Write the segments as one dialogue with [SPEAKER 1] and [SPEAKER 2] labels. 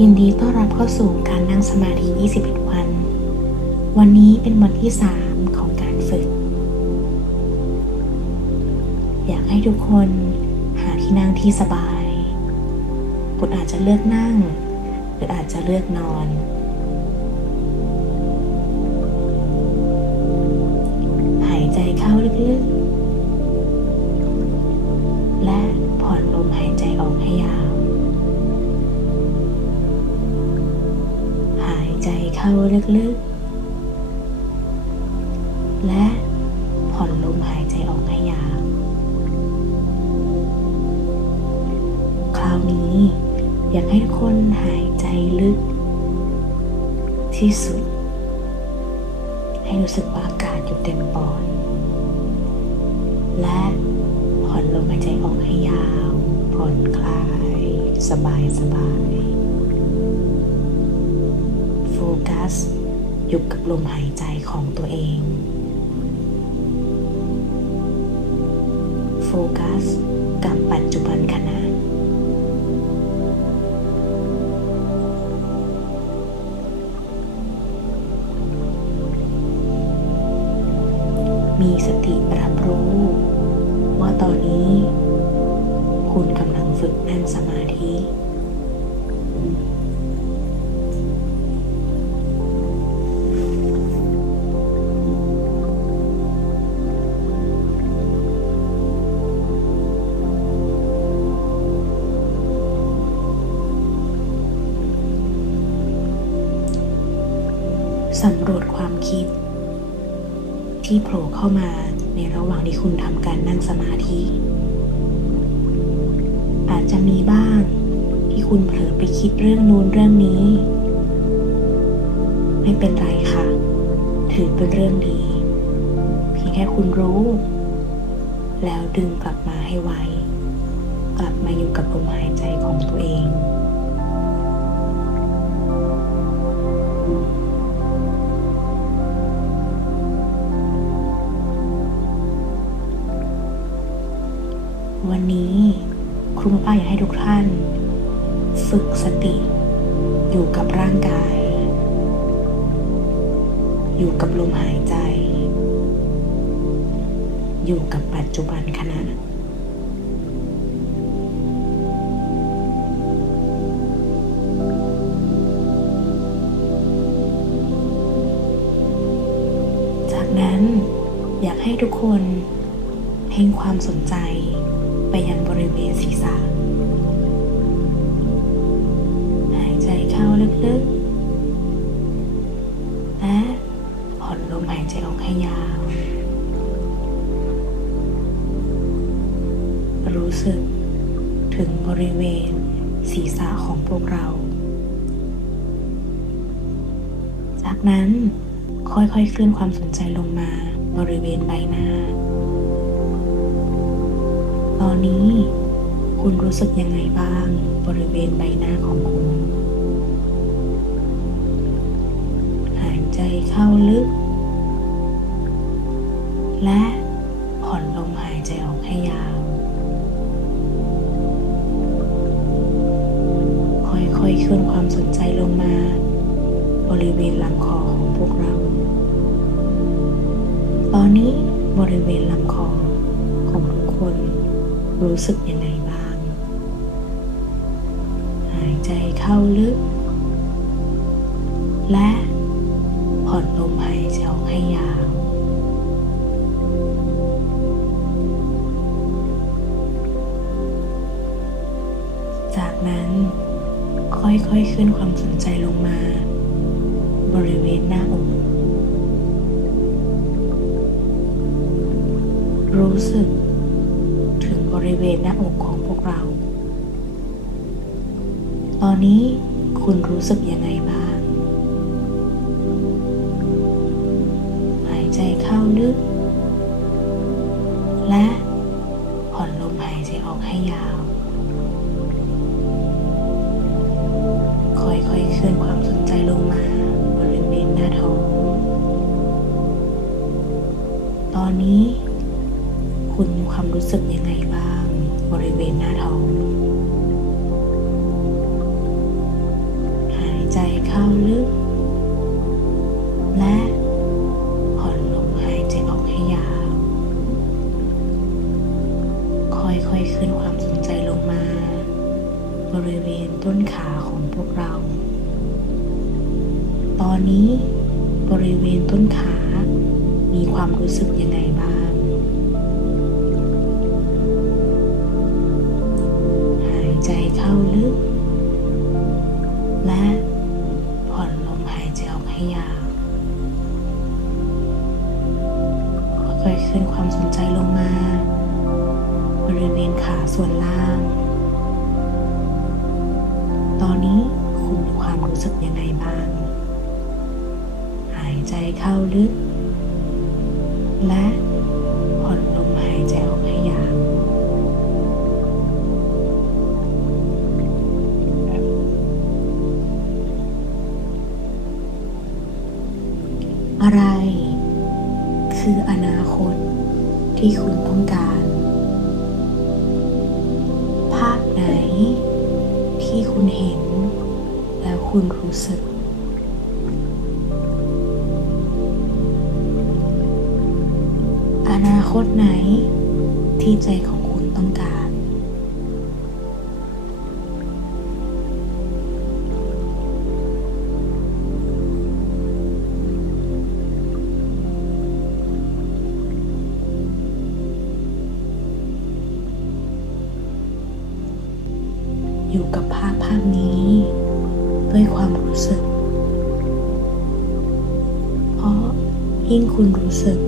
[SPEAKER 1] ยินดีต้อนรับเข้าสู่การนั่งสมาธิ 21 วัน วันนี้เป็นวันที่ 3 ของการฝึก อยากให้ทุกคนหาที่นั่งที่สบาย คุณอาจจะเลือกนั่ง หรืออาจจะเลือกนอน หายใจเข้าลึกๆ เข้าลึกๆ และผ่อนลมหายใจออกให้ยาวคราวนี้อยากให้ทุกคนหายใจลึก ที่สุด ให้รู้สึกว่าอากาศอยู่เต็มปอด และผ่อนลมหายใจออกให้ยาว ผ่อนคลาย สบายสบาย กัส อยู่กับลมหายใจของตัวเอง โฟกัส กับปัจจุบันขณะมีสติรับรู้ ว่าตอนนี้ คุณกำลังฝึกนั่งสมา สำรวจความคิด ที่โผล่เข้ามาในระหว่างที่คุณทำการนั่งสมาธิ อาจจะมีบ้างที่คุณเผลอไปคิดเรื่องนู้นเรื่องนี้ ไม่เป็นไรค่ะ ถือเป็นเรื่องดี เพียงแค่คุณรู้ แล้วดึงกลับมาให้ไวกลับมาอยู่กับลมหายใจของตัวเอง วันนี้ ครูมอป้าอยากให้ทุกท่าน ฝึกสติ อยู่กับร่างกาย อยู่กับลมหายใจ อยู่กับปัจจุบันขณะจากนั้นอยากให้ทุกคนเพ่งความสนใจ ยังบริเวณศีรษะ หายใจเข้าลึกๆ และผ่อนลมหายใจออกให้ยาว รู้สึกถึงบริเวณศีรษะของพวกเรา จากนั้นค่อยๆ เคลื่อนความสนใจลงมาบริเวณใบหน้า อนนี้ คุณรู้สึกยังไงบ้างบริเวณใบหน้าของคุณ หายใจเข้าลึก และผ่อนลมหายใจออกให้ยาว ค่อยๆเคลื่อนความสนใจลงมา บริเวณลำคอของพวกเรา ตอนนี้บริเวณลำคอ รู้สึกยังไงบ้าง หายใจเข้าลึก และผ่อนลมหายใจออกให้ยาว จากนั้นค่อยๆเคลื่อนความสนใจลงมา บริเวณหน้าอกรู้สึก ริเวณหน้าอกของพวกเรา ตอนนี้คุณรู้สึกยังไงบ้าง หายใจเข้าลึก และผ่อนลมหายใจออกให้ยาว ค่อยๆเคลื่อนความสนใจลงมาบริเวณหน้าท้อง ตอนนี้ คุณมีความรู้สึกยังไงบ้าง บริเวณหน้าท้อง หายใจเข้าลึก และผ่อนลมหายใจออกให้ยาวค่อยๆคืนความสนใจลงมา บริเวณต้นขาของพวกเรา ตอนนี้บริเวณต้นขา มีความรู้สึกยังไง ขาส่วนล่าง ตอนนี้คุณมีความรู้สึกยังไงบ้าง หายใจเข้าลึก และผ่อนลมหายใจออกให้ยาวอะไร คืออนาคตที่คุณต้องการ ที่คุณเห็น แล้วคุณรู้สึก อนาคตไหนที่ใจของคุณต้องการาพภาพนี้ ด้วยความรู้สึก เพราะยิ่งคุณรู้สึก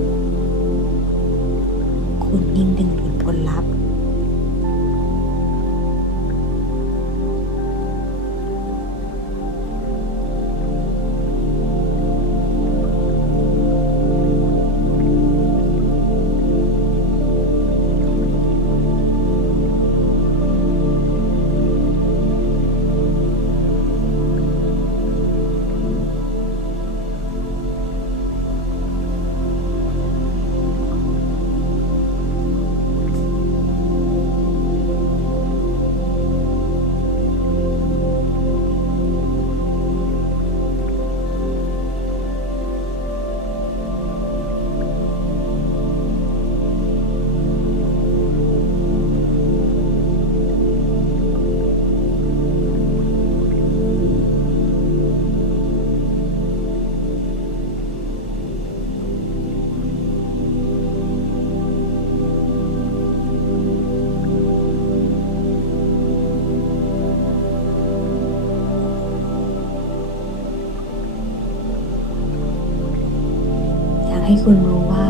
[SPEAKER 1] ให้คุณรู้ว่า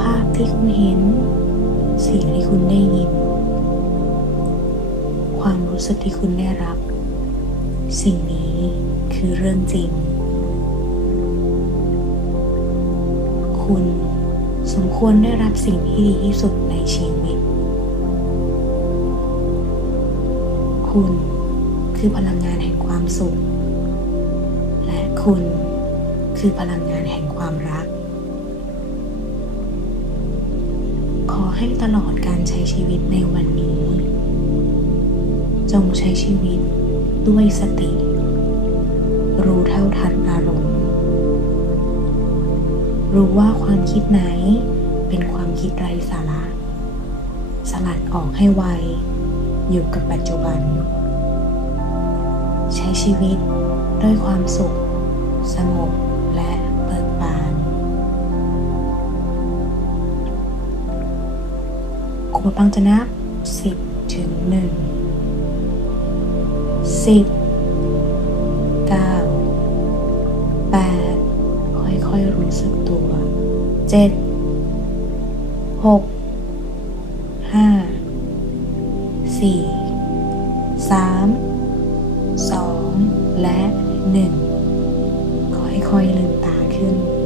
[SPEAKER 1] ภาพที่คุณเห็น เสียงที่คุณได้ยิน ความรู้สึกที่คุณได้รับ สิ่งนี้คือเรื่องจริง คุณสมควรได้รับสิ่งที่ดีที่สุดในชีวิต คุณคือพลังงานแห่งความสุข และคุณคือพลังงานแห่งความรัก อให้ตลอดการใช้ชีวิตในวันนี้ จงใช้ชีวิตด้วยสติ รู้เท่าทันอารมณ์ รู้ว่าความคิดไหนเป็นความคิดไร้สาระ สลัดออกให้ไว อยู่กับปัจจุบัน ใช้ชีวิตด้วยความสุข สงบ คุณปังจะนับสิบถึงหนึ่งสิบเก้าแปดค่อยๆรู้สึกตัวเจ็ดหกห้าสี่สามสองและหนึ่งค่อยๆลืมตาขึ้น